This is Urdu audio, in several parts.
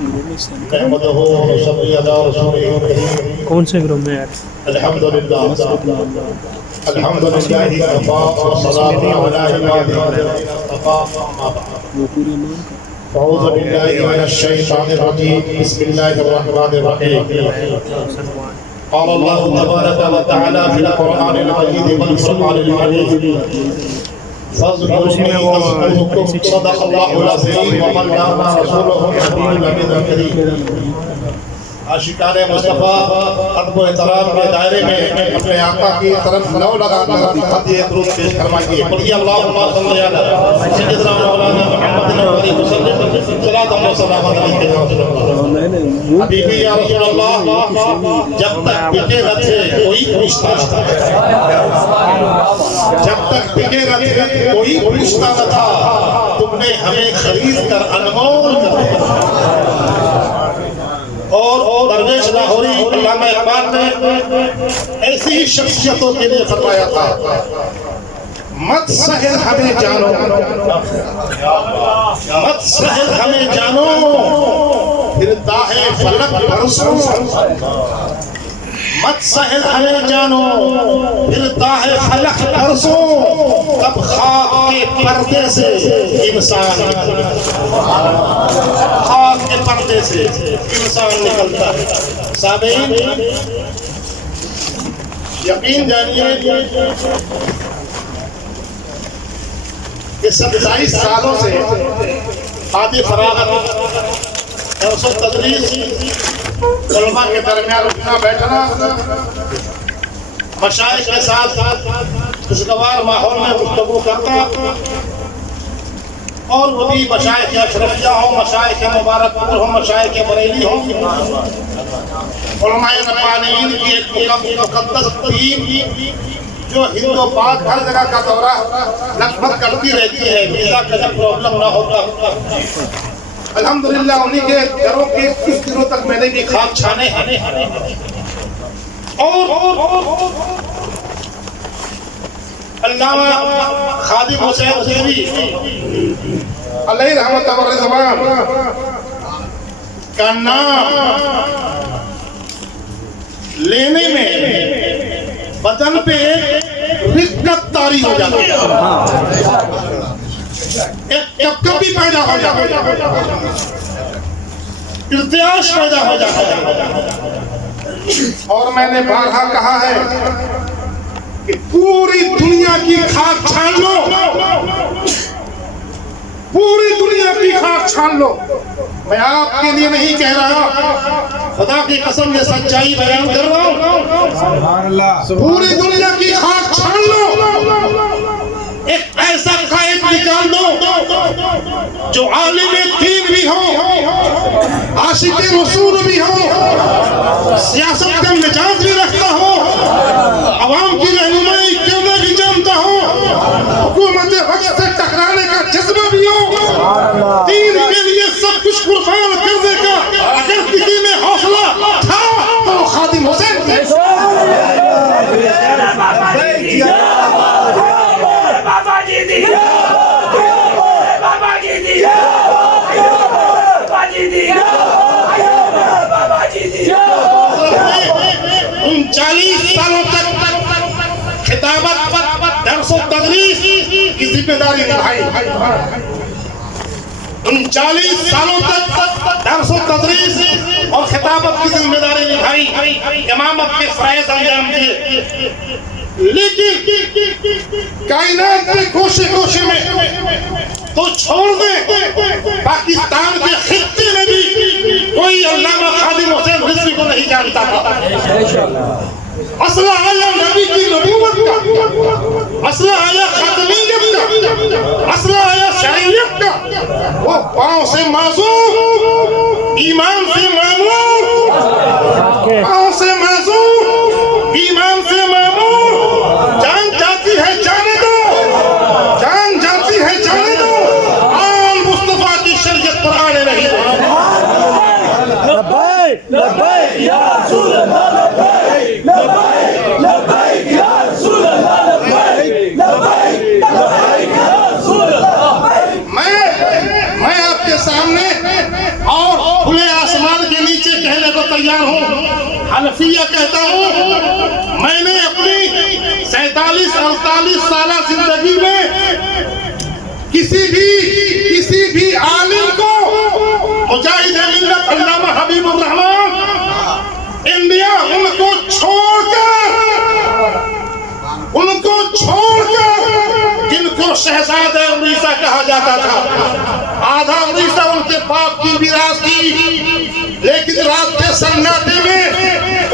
نحمدہ ونصلی علی رسولہ الکریم. کون سے گروہ میں الحمدللہ الحمدللہ وکفی والصلاۃ علی عبادہ الذین اصطفی. اما بعد اعوذ باللہ من الشیطان الرجیم. بسم اللہ الرحمن الرحیم. قال اللہ تبارک و تعالی فی القرآن المجید والفرقان الحمید. فاذكروني أذكركم صدق الله العظيم وبلغنا رسوله النبي الكريم. عاشقان مصطفیٰ ادب و احترام کے دائرے میں اپنے آقا کی طرف لو لگا کر خطیہ درود پیش فرمائیے. پڑھیے اللہم صلی علی سیدنا مولانا محمد علیہ وسلم صلاۃ و سلام علیہ وسلم. حبیبی یا رسول اللہ جب تک بکے نہ تھے کوئی پوچھتا نہ تھا. جب تک بکے نہ تھے کوئی پوچھتا نہ تھا. تم نے ہمیں خرید کر انمول کر دیا. اور درویش لاہوری علامہ اقبال نے ایسی ہی شخصیتوں کے لیے فرمایا تھا مت سہل ہمیں جانو مت سہل ہمیں جانو پھرتا ہے فلک برسوں. مت سہل ہمیں جانو پھرتا ہے فلک برسوں. تب خاک کے پردے سے انسان خاک کے پردے سے انسان نکلتا ہے. سامعین یقین جانیے کہ 27 سالوں سے خادی فراغت درس و تدریس علماء کے درمیان اٹھنا بیٹھنا مشائخ کے ساتھ خوشگوار ماحول میں گفتگو کرنا اور وہ بھی مشائخ اشرفیہ ہوں مشائخ مبارک پور ہوں مشائخ بریلی ہوں علماء ربانیین کی ایک مقدس ٹیم جو ہند و پاک ہر جگہ کا دورہ لگ بھگ کرتی رہتی ہے ویزا کا جب پرابلم نہ ہوتا. الحمدللہ انہی کے گھروں کے کچھ دنوں تک میں نے بھی خاک چھانے ہیں. اور علامہ خادم حسین زیوی علیہ رحمت و رضوان کا نام لینے میں بدن پہ رقت طاری ہو جاتی ہے. ایک کبھی پیدا ہو جاتا ہے ارتعاش پیدا ہو جاتا ہے. اور میں نے بارہا کہا ہے کہ پوری دنیا کی خاک چھان لو پوری دنیا کی خاک چھان لو. میں آپ کے لیے نہیں کہہ رہا خدا کی قسم یہ سچائی بیان کر رہا ہوں. سبحان اللہ. پوری دنیا کی خاک چھان لو ایک ایسا قائد نکال دو جو عالم دین بھی ہو عاشق رسول بھی ہو سیاست کا مزاج بھی رکھتا ہو عوام کی رہنمائی کرنا بھی جانتا ہو حکومت وقت سے ٹکرانے کا جذبہ بھی ہو دین کے لیے سب کچھ قربان کرنے کا اگر کسی میں حوصلہ تھا تو خادم حسین تھے. ان 40 سالوں تک خطابت درس و تدریس کی ذمہ داری نبھائی. ان 40 سالوں تک درس و تدریس اور خطابت کی ذمہ داری نبھائی امامت کے فرائض انجام دیے. لیکن کائنات کے کوشے میں تو چھوڑ دیں پاکستان کے خطے میں بھی کوئی علامہ خادم حسین رضوی کو نہیں جانتا تھا. مسئلہ آیا نبی کی نبوت کا مسئلہ آیا خاتمیت کا مسئلہ آیا شریعت کا وہ پاؤں سے معصوم ایمان سے معمور پاؤں سے معصوم ایمان سے معمور. جان جاتی ہے جانے دو جان جاتی ہے جانے دو آل مصطفیٰ کی شریعت پر آنے نہیں. لبیک لبیک یا رسول اللہ لبیک لبیک لبیک یا رسول اللہ لبیک لبیک لبیک یا رسول اللہ. میں آپ کے سامنے تیار ہوں. حنفیہ کہتا ہوں میں نے اپنی 47-48 سالہ زندگی میں کسی بھی عالم کو مجاہد ملت علامہ حبیب الرحمان انڈیا ان کو چھوڑ کر جن کو شہزادہ اڑیسہ کہا جاتا تھا, آدھا اڑیسہ ان کے باپ کی میراث تھی, لیکن رات کے سناٹے میں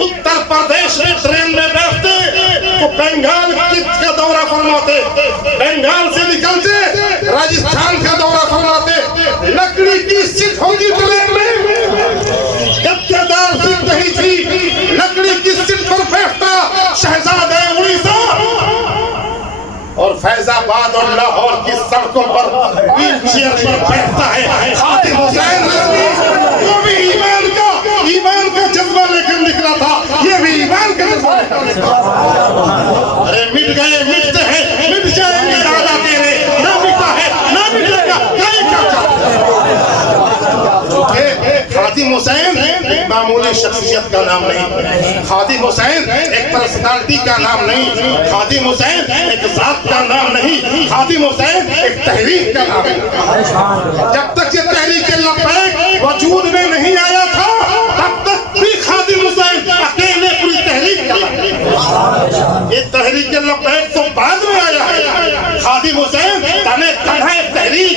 اتر پردیش میں ٹرین میں بیٹھتے تو بنگال کا دورہ فرماتے, بنگال سے نکلتے راجستھان کا دورہ فرماتے. لکڑی کی سیٹ ہوگی ٹرین میں, ابتدار سیٹ نہیں تھی, لکڑی کی سیٹ پر بیٹھتا شہزادہ اڑیسہ, اور فیض آباد اور لاہور کی سڑکوں پر ویل چیئر پر بیٹھتا ہے خادم حسین رضوی. وہ بھی ایمان کا جذبہ لے کر نکلا تھا, یہ بھی ایمان کا جذبہ لے کر نکلا تھا. ارے مٹ گئے, مٹتے ہیں, مٹ جائیں گے دادا تیرے, نہ مٹا ہے نہ مٹے گا, نہیں کرتا. خادم حسین معمولی شخصیت کا نام نہیں, خادم حسین ایک پرسنالٹی کا نام نہیں, خادم حسین ایک ذات کا نام نہیں, خادم حسین ایک تحریک کا نام ہے. جب تک یہ تحریک لبیک وجود میں نہیں آیا تھا تب تک بھی خادم حسین اکیلے پوری تحریک کا نام ہے. یہ تحریک لبیک تو بعد میں آیا ہے. خادم حسین تنہ تنہا ایک تحریک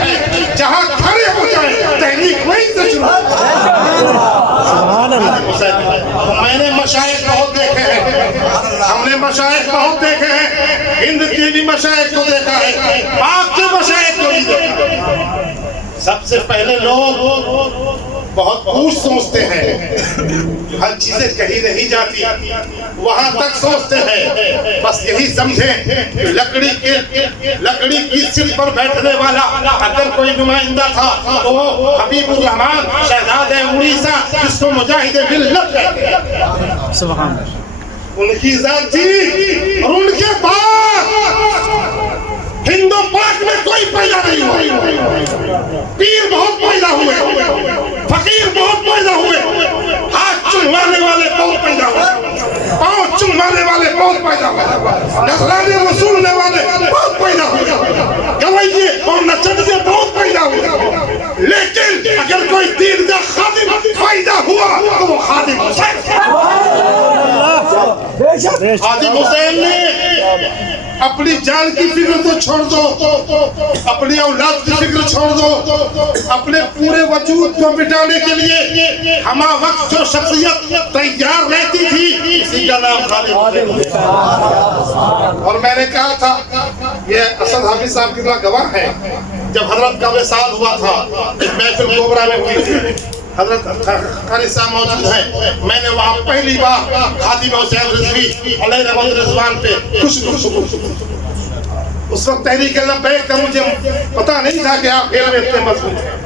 ہے, جہاں کھڑے ہو جائیں تحریک وہیں سے شروع. میں نے مشائخ بہت دیکھے ہیں, ہم نے مشائخ بہت دیکھے ہیں, ہند کے بھی مشائخ کو دیکھا ہے, پاک کے مشائخ کو بھی دیکھا. سب سے پہلے لوگ بہت کچھ سوچتے ہیں, ہر چیزیں کہی نہیں جاتی, وہاں تک سوچتے ہیں بس یہی سمجھیں لکڑی کی سیٹ پر بیٹھنے والا اگر کوئی نمائندہ تھا تو وہ حبیب الرحمان شہزادہ اڑیسہ جس کو مجاہد ملت کہتے ہیں. سبحان اللہ. ان کی ذات تھی اور ان کے بعد ہندو پاک میں کوئی پیدا نہیں ہوا. پیر بہت پیدا ہوئے, فقیر بہت پیدا ہوئے, ہاتھ چومانے والے بہت پیدا ہوئے, پاؤں چومانے والے بہت پیدا ہوئے, نذرانے وصولنے والے بہت پیدا ہوئے, گویے اور نچنجے بہت پیدا ہوئے, لیکن اگر کوئی دین کا خادم پیدا ہوا تو وہ خادم حسین. خادم حسین نے اپنی جان کی فکر تو چھوڑ دو, اپنی اولاد کی فکر چھوڑ دو, اپنے پورے وجود کو مٹانے کے لیے ہما وقت جو شخصیت تیار رہتی تھی اسی کا نام خادم حسین. اور میں نے کہا تھا یہ اسد حافظ صاحب کی گواہ ہے, جب حضرت کا وصال ہوا تھا ایک محفل کوبرا میں ہوئی تھی, حضرت قاری صاحب موجود ہیں, میں نے وہاں پہلی بار خادم حسین رضوی علیہ رحمت رضوان پہ خوش. اس وقت تحریک لبیک کا مجھے پتا نہیں تھا کہ آپ علم اتنے مضبوط ہیں.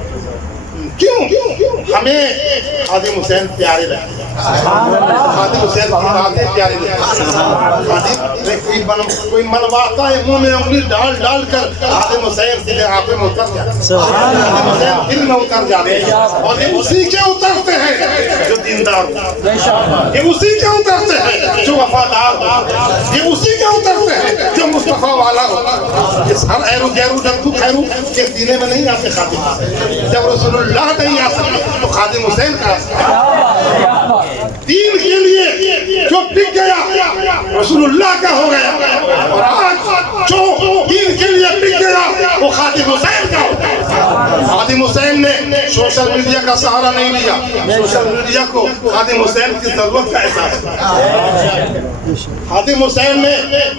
کیوں ہمیں خادم حسین پیارے رہتے ہیں, خادم حسین کی باتیں پیاری لگتی. کوئی منواتا ہے منہ میں انگلی ڈال کر خادم حسین سیدھے آنکھوں میں اتر جاتے ہیں, خادم حسین دل میں اتر جاتے ہیں, اور یہ اسی کے اترتے ہیں جو دیندار ہو, یہ اسی کے اترتے ہیں جو وفادار ہو, یہ اسی کے اترتے ہیں جو مصطفیٰ والا ہو. ہر ایرو گیرو ڈکو خیرو کے سینے میں نہیں آتے خادم حسین. جب رسول اللہ نہیں آ سکتے تو خادم حسین کا آ سکتے. دین کے لیے جو بک گیا رسول اللہ کا ہو گیا, اور آج جو دین کے لیے بک گیا وہ خادم حسین کا ہو گیا. خادم حسین نے سوشل میڈیا کا سہارا نہیں لیا, سوشل میڈیا کو خادم حسین کی ضرورت کا احساس ہے. خادم حسین نے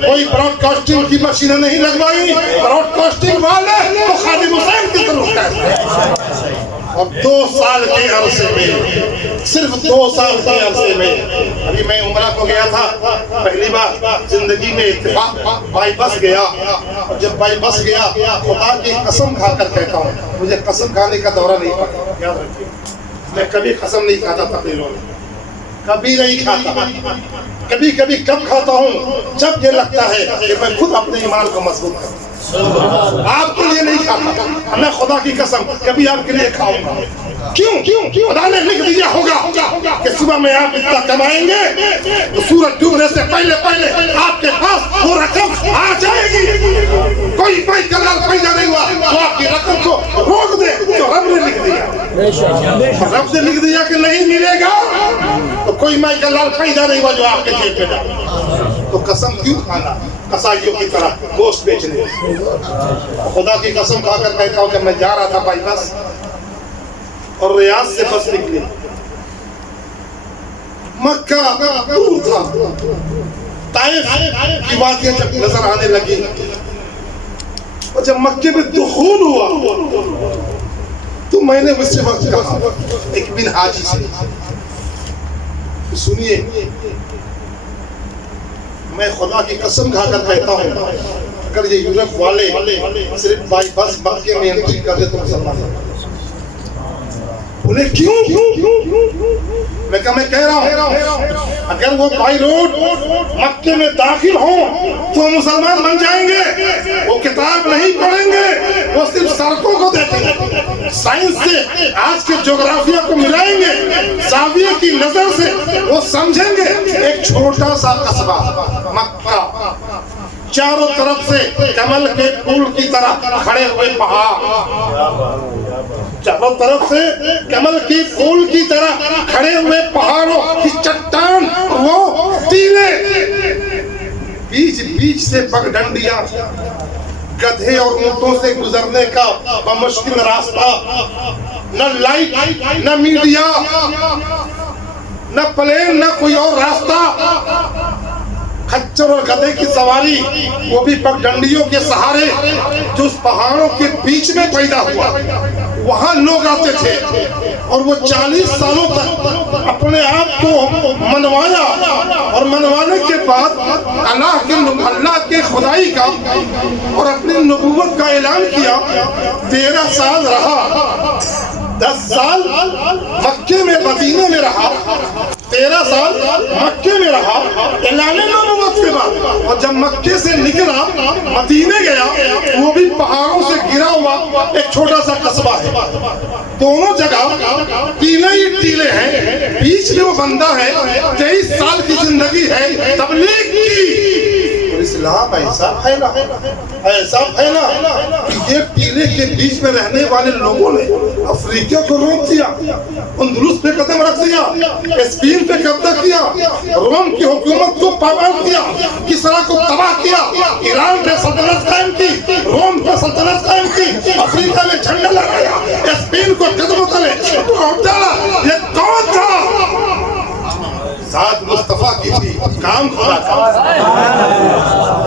کوئی براڈ کاسٹنگ کی مشینیں نہیں لگوائی, براڈ کاسٹنگ والے تو خادم حسین کی ضرورت کا احساس ہے. اور 2 سال کے عرصے میں, صرف 2 سال کے عرصے میں, ابھی میں عمرہ کو گیا تھا پہلی بار زندگی میں, اتفاق بائی بس گیا, اور جب بائی بس گیا خدا کی قسم کھا کر کہتا ہوں, مجھے قسم کھانے کا دورہ نہیں پڑا, یاد رکھیے میں کبھی قسم نہیں کھاتا تقریروں میں, کبھی نہیں کھاتا. کبھی کب کھاتا ہوں جب یہ لگتا ہے کہ میں خود اپنے ایمان کو مضبوط کرتا ہوں. آپ کے لیے نہیں کھاتا, میں خدا کی قسم کبھی آپ کے لیے کھاؤں گا. کیوں خدا نے لکھ دیا ہوگا کہ صبح میں آپ اتنا کمائیں گے تو سورج ڈوبنے سے پہلے آپ کے پاس وہ رقم آ جائے گی. کوئی دلال پیدا نہیں ہوا تو آپ کی رقم کو روک دے, جو رب نے لکھ دیا. رب نے لکھ دیا کہ نہیں ملے گا تو کوئی دلال پیدا نہیں ہوا جو آپ کے جیب میں ڈالے. تو قسم کیوں کھانا قصائیوں کی طرح گوشت بیچنے. خدا کی قسم کھا کر کہتا ہوں کہ میں جا رہا تھا بائی بس اور ریاض سے بس نکلی, مکہ دور تھا, طائف کی وادیاں جب نظر آنے لگی اور جب مکے میں دخول ہوا تو میں نے اس وقت کہا ایک بن حاجی سے, سنیے میں خدا کی قسم کھا کر کہتا ہوں اگر یہ یورپ والے صرف بائی بس مکے میں انٹری کر دے تو مسلمان ہیں. انہیں کیوں میں کہہ رہا ہوں اگر وہ بائی روڈ مکے میں داخل ہوں تو مسلمان بن جائیں گے. وہ کتاب نہیں پڑھیں گے, وہ صرف سڑکوں کو دیکھیں گے, سائنس سے آج کے جغرافیہ کو ملائیں گے, زاویے کی نظر سے وہ سمجھیں گے. ایک چھوٹا سا قصبہ مکہ, چاروں طرف سے کمل کے پھول کی طرح کھڑے ہوئے پہاڑ, چاروں طرف سے کمل کی پھول کی طرح کھڑے ہوئے پہاڑوں کی چٹان, وہ ٹیلے, بیچ سے پگڈنڈیاں, گدھے اور اونٹوں سے گزرنے کا بمشکل راستہ, نہ لائٹ نہ میڈیا نہ پلین نہ کوئی اور راستہ. خچر اور گدھے کی سواری وہ بھی پگڈنڈیوں کے سہارے جو اس پہاڑوں کے بیچ میں پیدا ہوا. وہاں لوگ آتے تھے اور وہ 40 سالوں تک اپنے آپ کو منوایا اور منوانے کے بعد اللہ کے خدائی کا اور اپنی نبوت کا اعلان کیا. 13 سال رہا, 10 سال مکے میں مدینے میں رہا, 13 سال مکے میں رہا اعلان نبوت کے بعد. اور جب مکے سے نکلا مدینے گیا, وہ بھی پہاڑوں سے گرا ہوا ایک چھوٹا سا قصبہ ہے. دونوں جگہ ٹیلے ہی ٹیلے ہیں, بیچ میں وہ بندہ ہے, 23 سال کی زندگی ہے تبلیغ کی. اسلام ایسا پھیلا یہ ٹیلے کے بیچ میں رہنے والے لوگوں نے افریقہ کو روک دیا, اندلس پہ قدم رکھ دیا, اسپین پہ قبضہ کیا, روم کی حکومت کو پامال کیا, کسرا کو تباہ کیا, ایران پہ سلطنت قائم کی, روم پہ سلطنت قائم کی, افریقہ میں جھنڈا لگایا, اسپین کو قدم تلے ٹوٹ ڈالا. یہ کون تھا؟ ذات مصطفیٰ کی تھی, کام خدا کا.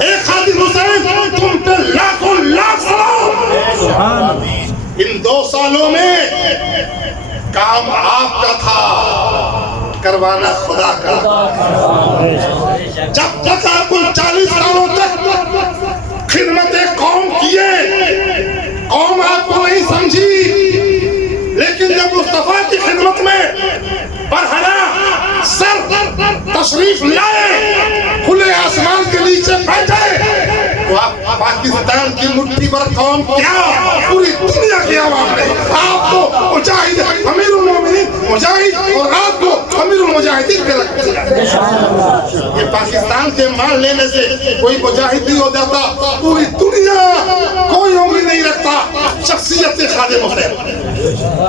ایک خادم حسین تم پہ لاکھوں لاکھ سلام. ان 2 سالوں میں کام آپ کا تھا, کروانا خدا کا. جب تک آپ ان 40 سالوں تک خدمت قوم کیے, قوم آپ کو نہیں سمجھی, لیکن جب مصطفیٰ کی خدمت میں برہنہ سر تشریف لائے, کھلے آسمان کے نیچے بیٹھے, تو آپ پاکستان کی مٹھی پر قوم کیا, پوری دنیا کی عوام نے آپ کو مجاہد امیر المومنین مجاہد اور آپ کو امیر المجاہدین کے رکھ دیا. یہ پاکستان کے مان لینے سے کوئی مجاہد نہیں ہو جاتا. پوری دنیا کوئی انگلی نہیں رکھتا شخصیت خادم حسین.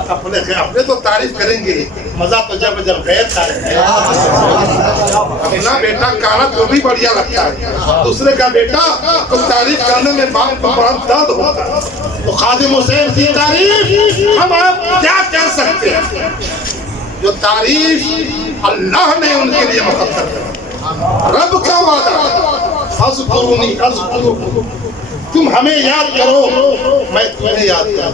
اپنے تو تعریف کریں گے, مزہ تو جب غیر تعریف ہے. اپنا بیٹا کانا تو بھی بڑھیا لگتا ہے, دوسرے کا بیٹا تو تعریف کرنے میں باپ کو بڑا درد ہوتا ہے. تو خادم حسین کی تعریف ہم آپ کیا کہہ سکتے ہیں؟ جو تعریف اللہ نے ان کے لیے مقدر کر, رب کا وعدہ اذکرونی اذکرکم, تم ہمیں یاد کرو میں تمہیں یاد کروں.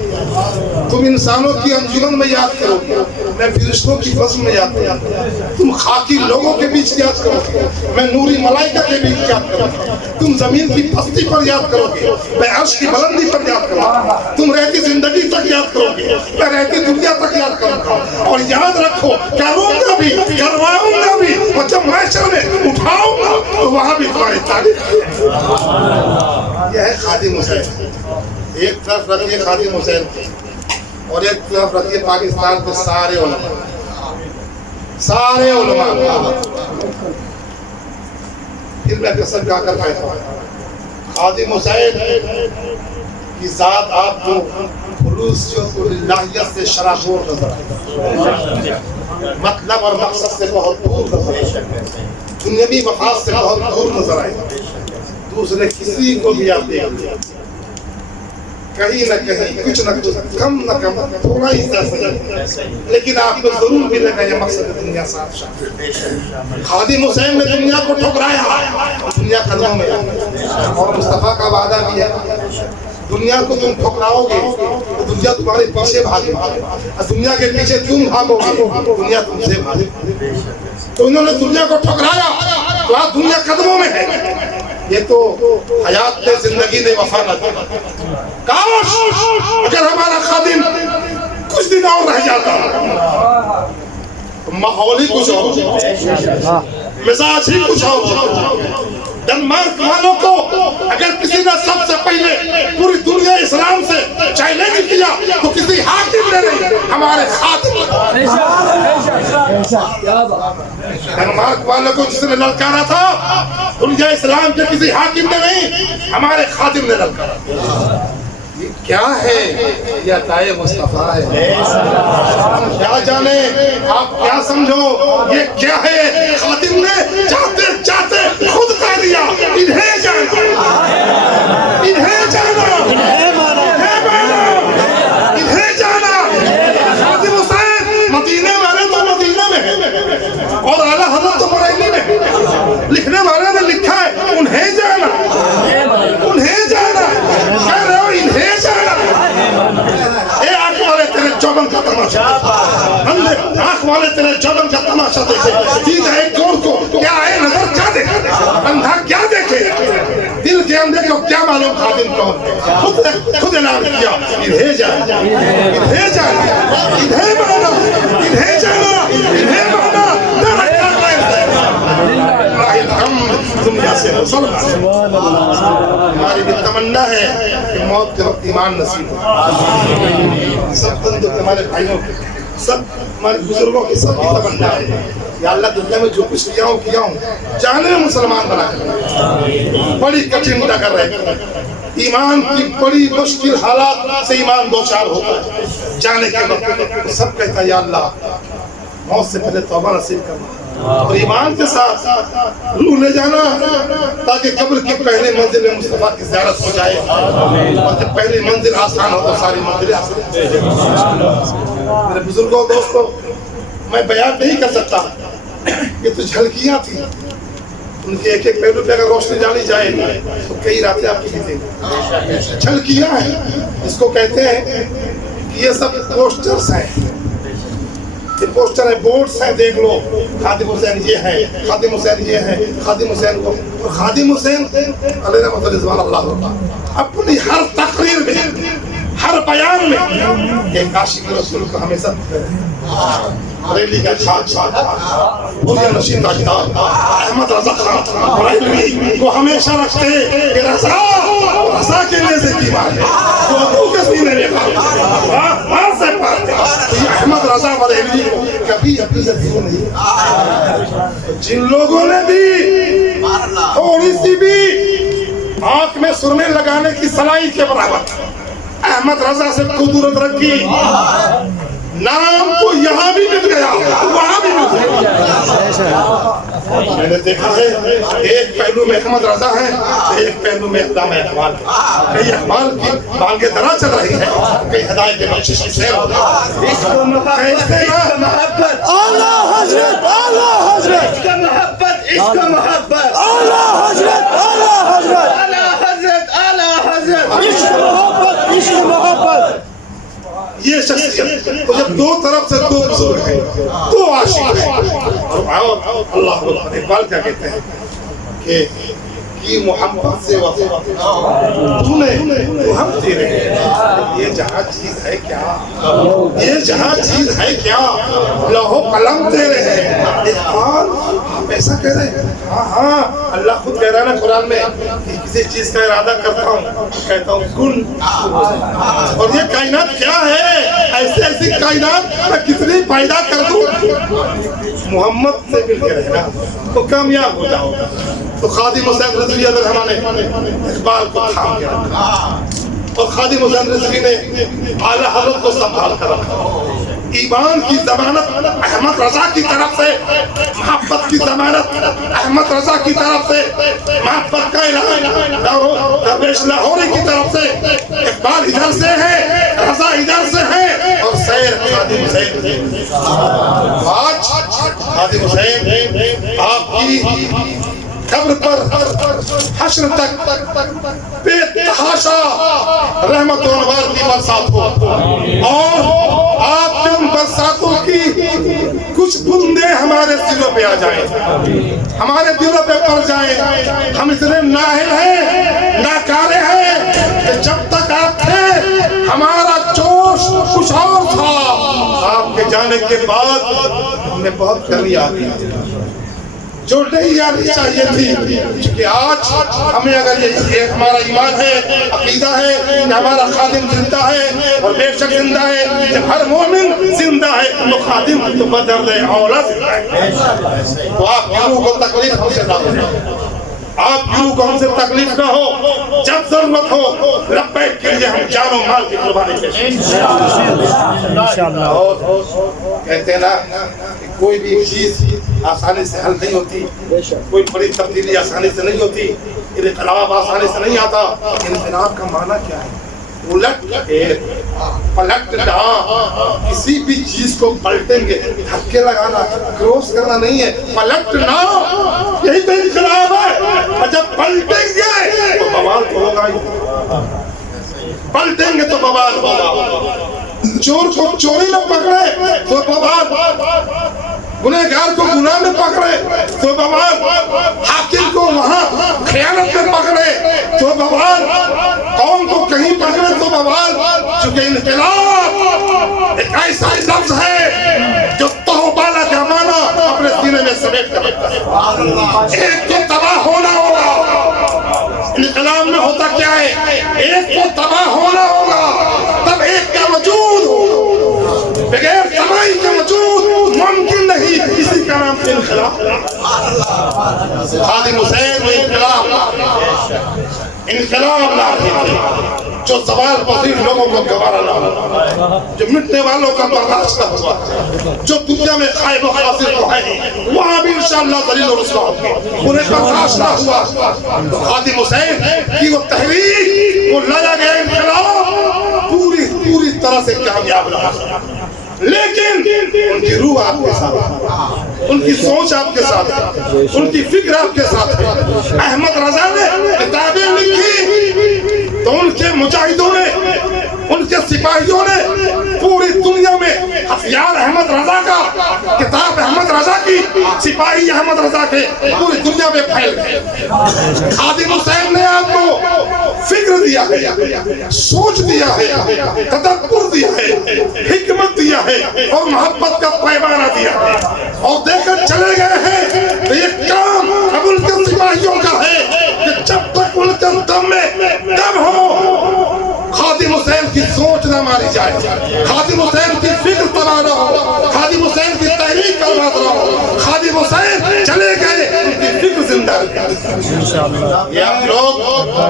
تم انسانوں کی انجمن میں یاد کرو, میں فرشتوں کی فضل میں یاد کروں. تم خاکی لوگوں کے بیچ یاد کرو, میں نوری ملائکہ کے بیچ یاد کروں. تم زمین کی پستی پر یاد کرو گے, میں عرش کی بلندی پر یاد کروں گا. تم رہتی زندگی تک یاد کرو گے, میں رہتی دنیا تک یاد کروں گا. اور یاد رکھو کروں گا بھی, کرواؤں گا بھی, اور جب محشر میں اٹھاؤں گا تو وہاں بھی تمہاری تعریف. یہ ہے خادم حسین. ایک طرف رکھیے خادم حسین کے اور ایک طرف رکھیے پاکستان کے سارے علماء، سارے علماء. پھر میں قسم کھا کر کہتا ہوں خادم حسین کی ذات آپ کو خلوص و الہیت سے شرابور نظر آئے، مطلب اور مقصد سے بہت دور نظر آئے، دنیاوی مفاد سے بہت دور نظر آئے. دوسرے کسی کو بھی آپ دیکھ لیں کہیں نہ کہیں کچھ نہ کچھ کم نہ کم تھوڑا ہی صحیح، لیکن آپ کو ضرور ملے گا یہ مقصد دنیا صاحب شامل. خادم حسین نے دنیا کو ٹھکرایا، دنیا قدموں میں اور مصطفیٰ کا وعدہ بھی ہے دنیا کو تم ٹھکراؤ گے تو دنیا تمہارے پیچھے بھاگے، اور دنیا کے پیچھے تم بھاگو گے دنیا تم سے بھاگے. تو انہوں نے دنیا کو ٹھکرایا تو آج دنیا قدموں میں ہے. یہ تو حیات نے زندگی نے وفا نہ دی. کاش اگر ہمارا خادم کچھ دن اور رہ جاتا ماحول ہی کچھ اور، مزاج ہی کچھ اور. ڈنمارک والوں کو اگر کسی نے سب سے پہلے پوری دنیا اسلام سے چیلنج کیا تو کسی حاکم نے نہیں، ہمارے خادم. ڈنمارک والوں کو جس نے للکارا تھا دنیا اسلام کے کسی حاکم نے نہیں، ہمارے خادم نے للکارا. یہ کیا ہے؟ یہ عطائے مصطفیٰ ہے. کیا جانے آپ کیا سمجھو یہ کیا ہے؟ خادم نے چاہتے چاہتے خود کہہ دیا انہیں جانا، انہیں جانا، انہیں جانا. خادم حسین مدینے والے تو مدینہ میں ہے اور اعلیٰ حضرت تو بریلی میں ہے. لکھنے والے نے لکھا ہے انہیں جانا، انہیں جانا. کہہ رہے ہو انہیں جانا. اے آنکھ والے تیرے جوبن کا تماشا، آنکھ والے تیرے جوبن کا تماشا دیکھے. دید ہے گور کو کیا ہے نظر کیا دیکھے، اندھا کیا دیکھے، دل کے اندھے کو کیا معلوم خادم کون ہے. خود اعلان کیا انہیں جانا، انہیں جانا، انہیں مانا، انہیں جانا، انہیں مانا. دنیا سے ہماری بھی تمنا ہے کہ موت کے وقت ایمان نصیب ہو. سب بندوں کے ہمارے بھائیوں کے سب ہمارے بزرگوں کی سب کی تمنا ہے یا اللہ دنیا میں جو کچھ کیا ہوں جانے میں مسلمان بنا کر بڑی کٹھن ڈگر رہے ایمان کی بڑی مشکل حالات سے ایمان دو چار ہوتا ہے. جانے کے وقت سب کہتا ہے یا اللہ موت سے پہلے توبہ نصیب کرنا اور ایمان کے ساتھ روح لے جانا تاکہ قبر کی پہلی منزل میں مصطفیٰ کی زیارت ہو جائے. اور جب پہلی منزل آسان ہو تو ساری منزلیں آسان. میرے بزرگوں دوستوں میں بیان نہیں کر سکتا، یہ تو جھلکیاں تھیں. ان کے ایک ایک پہلو پہ اگر روشنی ڈالی جائے تو کئی راتیں آپ کی بیتیں گی. جھلکیاں ہیں جس کو کہتے ہیں کہ یہ سب پوسٹرز ہیں. یہ پوسٹر ہے، بورڈز ہیں، دیکھ لو خادم حسین یہ ہے، خادم حسین یہ ہے، خادم حسین کو. اور خادم حسین علیہ رحمۃ رضوان اللہ اپنی ہر تقریر میں ہر بیان میں ایک عاشق رسول کو ہمیشہ بریلی کا بریلی نشین کا کتاب احمد رضا خان بریلی کو ہمیشہ رکھتے کہ رضا کے لیے زندگی مار ہے تو کس نے وہاں سے پاتے. یہ احمد رضا بریلی کو کبھی اپنی زندگی نہیں. جن لوگوں نے بھی تھوڑی سی بھی آنکھ میں سرمے لگانے کی صلاحیت کے برابر احمد رضا سے قدرت رکھی، نام تو یہاں بھی مل گیا وہاں بھی مل گیا. میں نے دیکھا ہے ایک پہلو میں احمد رضا ہے، ایک پہلو میں علامہ اقبال ہے. کئی اقبال کی بانگیں درا چل رہی ہے، کئی ہدایت بخشش کی سیر ہو رہی ہے. عشق و محبت، اعلیٰ حضرت، اعلیٰ حضرت، عشق و محبت، عشق و محبت، اعلیٰ حضرت، اعلیٰ حضرت، اعلیٰ حضرت، اعلیٰ حضرت، عشق و محبت، عشق و محبت. یہ شخصیت تو جب دو طرف سے دو بزرگ ہیں، دو عاشق ہیں. اور اللہ اقبال کیا کہتے ہیں کہ کی محبت سے وفا تو ہم تیرے یہ جہاں چیز ہے کیا، یہ جہاں چیز ہے کیا، لوح قلم تیرے ہیں اقبال آپ ایسا کہہ رہے ہیں. ہاں اللہ خود کہہ رہا ہے نا قرآن میں کہ کسی چیز کا ارادہ کرتا ہوں کہتا ہوں کن، اور یہ کائنات کیا ہے، ایسی ایسی کائنات میں کتنی پیدا کر دوں. محمد سے مل کے رہنا تو کامیاب ہو جاؤ. تو خادم حسین رضوی علیہ الرحمٰن نے اقبال کو تھام کے رکھا اور خادم حسین رضوی نے اعلیٰ حضرت کو سنبھال کر رکھا. ایمان کی ضمانت احمد رضا کی طرف سے، محبت کی ضمانت احمد رضا کی طرف سے، محبت کا اعلان درویش لاہوری کی طرف سے. اقبال ادھر سے ہے، رضا ادھر سے ہے، اور سیر خادم حسین. آج خادم حسین آپ کی قبر پر حشر تک بے تحاشا رحمت و انوار کی برسات ہو، اور آپ کے ان برساتوں کی کچھ بندے ہمارے دلوں پہ آ جائیں، ہمارے دلوں پہ پڑ جائیں. ہم اتنے نااہل ہیں، ناکارے ہیں کہ جب تک آپ تھے ہمارا جوش کچھ اور تھا، آپ کے جانے کے بعد ہمیں بہت کمی آ گئی جو نہیں آنی چاہیے تھی. کیونکہ آج ہمیں اگر یہ ہمارا ایمان ہے، عقیدہ ہے کہ ہمارا خادم زندہ ہے، اور بے شک زندہ ہے، جب ہر مومن زندہ ہے تو خادم تو بدر اولا زندہ ہے. تو آپ کی روح کو تکلیف ہم سے نہ ہو، آپ کی روح کو ہم سے تکلیف نہ ہو. جب ضرورت ہو لبیک کے لیے ہم جان و مال کی قربانی پیش انشاءاللہ. اور کہتے ہیں نا کوئی بھی چیز آسانی سے حل نہیں ہوتی، کوئی بڑی تبدیلی آسانی سے نہیں ہوتی، انقلاب آسانی سے نہیں آتا. انقلاب کا معنی کیا ہے؟ الٹ پلٹنا. کسی بھی چیز کو پلٹیں گے، دھکے لگانا، کروس کرنا نہیں ہے، پلٹنا. یہی تو انقلاب ہے. اور جب پلٹیں گے تو بوال تو ہوگا ہی، پلٹیں گے تو بوال ہوگا. چور کو چوری میں پکڑے تو بوال، گنہگار کو گناہ میں پکڑے تو بوال، حاکم کو وہاں خیانت میں پکڑے تو بوال، قوم کو کہیں پکڑے تو بوال. چونکہ انقلاب ایک ایسا لفظ ہے جو توبالہ کا معنی اپنے سینے میں سمیٹ کر رکھتا ہے. ایک کو تباہ ہونا ہوگا. انقلاب میں ہوتا کیا ہے؟ ایک کو تباہ ہونا ہوگا تب ایک کا وجود ہوگا. بغیر تباہی کا وجود ممکن نہیں. اسی کا نام سے انقلاب. خادم حسین میں انقلاب لاتے تھے جو سوال پذیر لوگوں کو گوارا نہ ہوا، جو مٹنے والوں کا برداشت نہ ہوا، جو دنیا میں خائب و خاسر کو ہے وہاں بھی انشاءاللہ ذلیل و رسوا ہوگے، انہیں برداشت نہ ہوا. خادم حسین کی وہ تحریک، وہ لایا گیا انقلاب پوری طرح سے کامیاب رہا. لیکن ان کی روح آپ کے ساتھ ہے، ان کی سوچ آپ کے ساتھ ہے، ان کی فکر آپ کے ساتھ ہے. احمد رضا نے کتابیں لکھی تو ان کے مجاہدوں نے، ان کے سپاہیوں نے پوری دنیا میں ہتھیار احمد رضا کا، کتاب احمد رضا کی، سپاہی احمد رضا کے پوری دنیا میں پھیل گئے. خادم حسین نے آپ کو فکر دیا ہے، سوچ دیا ہے، تدبر دیا ہے، حکمت دیا ہے، اور محبت کا پیمانہ دیا ہے، اور دے کر چلے گئے ہیں. تو یہ کام اب ان کے سپاہیوں کا ہے کہ جب تک ان کے دم میں دم ہو خادم حسین کی سوچ نہ ماری جائے، خادم حسین کی فکر تباہ نہ ہو، خادم حسین کی تحریک برباد نہ ہو. خادم حسین چلے گئے، ان کی فکر زندہ رہے. یہ آپ لوگ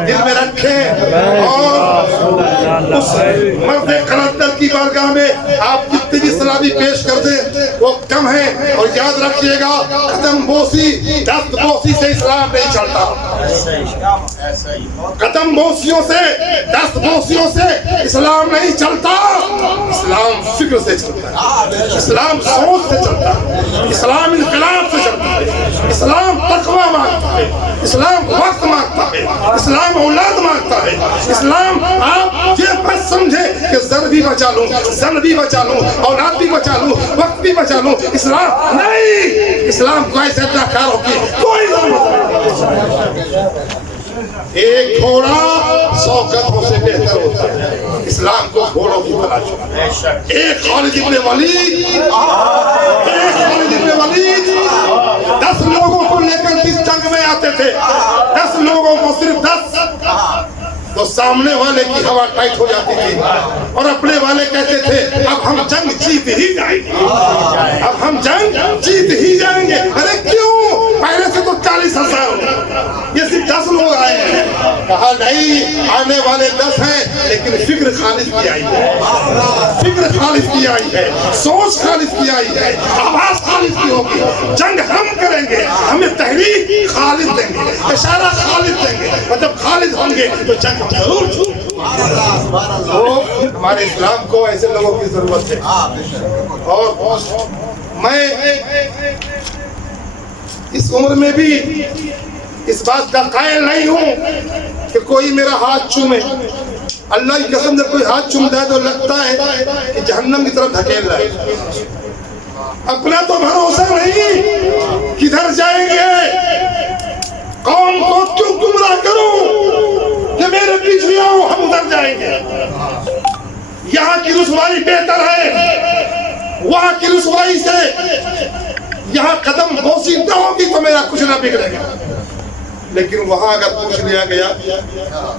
دل میں رکھیں، اور اس مرد قلندر کی بارگاہ میں آپ کتنی بھی سلامی پیش کر دیں وہ کم ہے. اور یاد رکھیے گا قدم بوسی دست بوسی سے اسلام نہیں چلتا. قدم بوسیوں سے دست بوسیوں سے اسلام نہیں چلتا. اسلام فکر سے چلتا ہے، اسلام سوچ سے چلتا ہے، اسلام انقلاب سے چلتا ہے، اسلام تقوی مانگتا ہے، اسلام وقت مانگتا ہے، اسلام اولاد مانگتا ہے. اسلام آپ یہ بات سمجھے کہ ضربی بھی بچا لوں, زن بھی بچا لوں, اولاد بھی بچا لوں, وقت بھی بچا لوں. اسلام نہیں, اسلام کو ایسے اداکاروں کی کوئی ضرورت نہیں. ایک گھوڑا 100 گدھوں سے بہتر ہوتا ہے. اسلام کو گھوڑوں کی تلاش. ایک خالد ابن ولید 10 لوگوں کو لے کر جس جنگ میں آتے تھے, 10 لوگوں کو, صرف 10, تو سامنے والے کی ہوا ٹائٹ ہو جاتی تھی اور اپنے والے کہتے تھے اب ہم جنگ جیت ہی جائیں گے, اب ہم جنگ جیت ہی جائیں گے. ارے کیوں, پہلے سے تو 40,000, یہ صرف 10 لوگ آئے ہیں. کہا نہیں, آنے والے 10 ہیں لیکن فکر خالد کی آئی ہے, فکر خالد کی آئی ہے, سوچ خالد کی آئی ہے, آواز خالد کی ہوگی. جنگ ہم کریں گے, ہمیں تحریک خالد دیں گے, اشارہ خالد دیں گے, اور جب خالد ہوں گے تو جنگ ضرور چھوٹ. ہمارے اسلام کو ایسے لوگوں کی ضرورت ہے. اور میں اس عمر میں بھی اس بات کا قائل نہیں ہوں کہ کوئی میرا ہاتھ چومے. اللہ کی قسم جب کوئی ہاتھ چومتا ہے تو لگتا ہے کہ جہنم کی طرف دھکیل رہا ہے. اپنا تو بھروسہ نہیں, کدھر جائیں گے, قوم کو کیوں گمراہ کروں کہ میرے پیچھے آؤ, ہم ادھر جائیں گے. یہاں کی رسوائی بہتر ہے, وہاں کی رسوائی سے یہاں قدم بوسی نہ ہوگی تو میرا کچھ نہ بگڑے گا. لیکن وہاں اگر پوچھ لیا گیا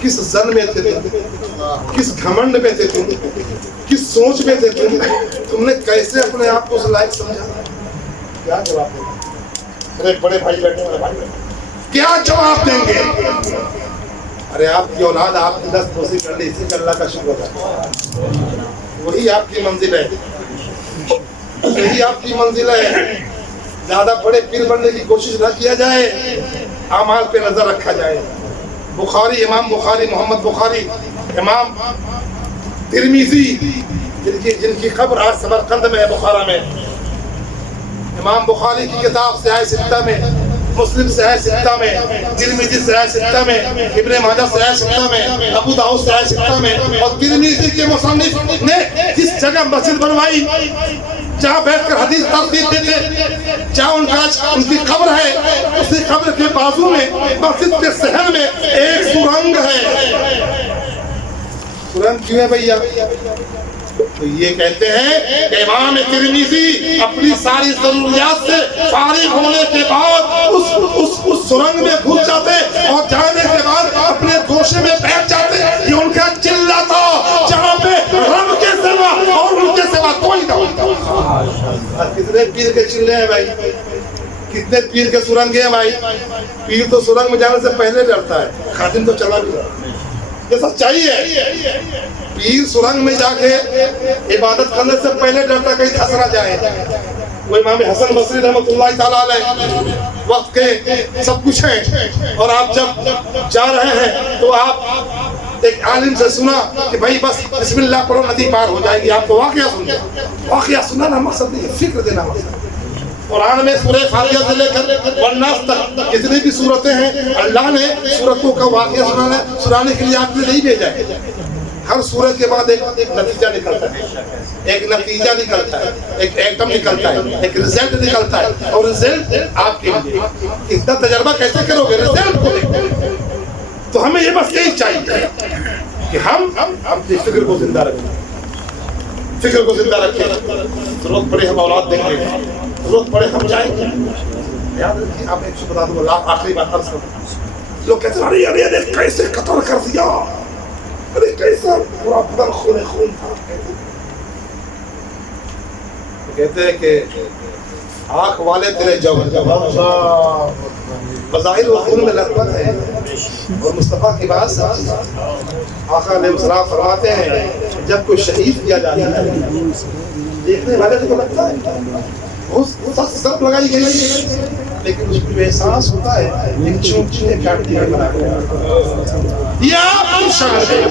کس زن میں تھے تم, کس گھمنڈ میں تھے تم, کس سوچ میں تھے تم نے کیسے اپنے آپ کو اس لائق سمجھا, کیا جواب دیں گے؟ ارے بڑے بھائی بیٹھے ہیں, کیا جواب دیں گے؟ ارے آپ کی اولاد آپ کی دست بوسی کر لی, اسی کا اللہ کا شکر ہے. وہی آپ کی منزل ہے, وہی آپ کی منزل ہے. زیادہ بڑے پیر بننے کی کوشش نہ کیا جائے, اعمال پہ نظر رکھا جائے. بخاری, امام بخاری, محمد بخاری, امام ترمذی جن کی قبر آج سمرقند میں ہے, بخارا میں. امام بخاری کی کتاب صحیح ستہ میں, مسلم صحیح ستہ میں, ترمذی صحیح ستہ میں, ابن ماجہ صحیح ستہ میں, ابو داؤد صحیح ستہ میں. اور ترمذی کے مصنف نے جس جگہ مسجد بنوائی جہاں بیٹھ کر حدیث ترتیب دیتے, جہاں ان کی قبر ہے, اسی قبر کے بازو میں مسجد کے صحن میں ایک سرنگ ہے. سرنگ کیوں ہے بھیا؟ تو یہ کہتے ہیں کہ امام ترمذی اپنی ساری ضروریات سے فارغ ہونے کے بعد اس سرنگ میں گھس جاتے اور جانے کے بعد اپنے گوشے میں بیٹھ جاتے. یہ ان کا چلہ تھا جہاں پہ رب کے سوا اور ان کے سوا کوئی نہ ہوتا. کتنے پیر کے چلے ہیں بھائی, کتنے پیر کے سرنگ ہیں بھائی. پیر تو سرنگ میں جانے سے پہلے ڈرتا ہے, خادم تو چلا بھی. یہ سچائی ہے. پیر سرنگ میں جا کے عبادت کرنے سے پہلے ڈرتا کہیں دھس نہ جائے. وہ امام حسن بصری رحمۃ اللہ تعالیٰ علیہ وقت کے سب کچھ ہیں, اور آپ جب جا رہے ہیں تو آپ ایک عالم سے سنا کہ بھائی بس بسم اللہ پڑھو ندی پار ہو جائے گی. آپ کو واقعہ سننا, واقعہ سننا مقصد نہیں, فکر دینا مقصد. قرآن میں سورہ فاتحہ سے لے کر والناس تک جتنی بھی صورتیں ہیں, اللہ نے صورتوں کا واقعہ سنانے کے لیے آپ نے نہیں بھیجا ہے. ہر سورت کے بعد ایک نتیجہ نکلتا ہے, ایک نتیجہ نکلتا ہے, ایک ایٹم نکلتا ہے, ایک رزلٹ نکلتا ہے. اور رزلٹ آپ کے لیے اتنا تجربہ کیسے کرو گے رزلٹ کو دیکھ. تو ہمیں یہ بس یہی چاہیے کہ ہم اپنی فکر کو زندہ رکھیں, فکر کو زندہ رکھیں. ضرورت پڑے ہم اولاد دیں گے, ضرورت پڑے ہم جائیں گے. یاد رکھیے, آپ ایک چیز بتا دوں, آخری بات عرض کروں. لوگ کہتے ہیں ارے کیسے قتل کر دیا, ارے کیسا پورا بدن خون تھا. کہتے ہیں کہ آنکھ والے تیرے بظاہر وہ خون میں لطمت ہے, اور مصطفیٰ کی بات سچ. آقا علیہ السلام فرماتے ہیں جب کوئی شہید کیا جاتا ہے دیکھنے والے کو لگتا ہے بہت سخت ضرب لگائی گئی ہے, لیکن اس کو احساس ہوتا ہے ایک چونچی نے کاٹ دیا بنا کر. یہ آپ کی شان ہے,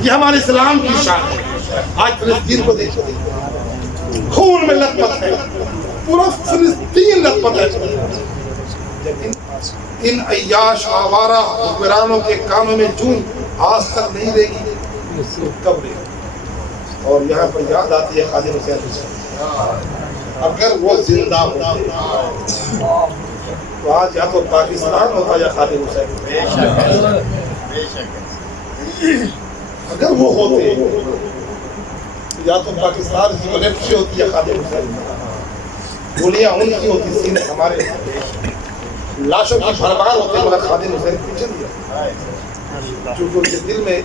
یہ ہمارے اسلام کی شان ہے. آج فلسطین کو دیکھو, خون میں لطمت ہے, پورا فلسطین لطمت ہے. ان عیاش آوارہ حکمرانوں کے کانوں میں جون آج تک نہیں رہے گی, کب رہے گی؟ اور یہاں پر یاد آتی ہے خادم حسین رضوی۔ اگر وہ زندہ ہوتے تو آج یا تو پاکستان ہوتا یا خادم حسین، اگر وہ ہوتے یا تو پاکستان کی ملٹری ہوتی یا خادم حسین، گولیاں ان کی ہوتی، سینے ہمارے لاشوں کی بھرمار ہوتے، مگر خادم حسین پیچھے دیا، کیونکہ ان کے دل میں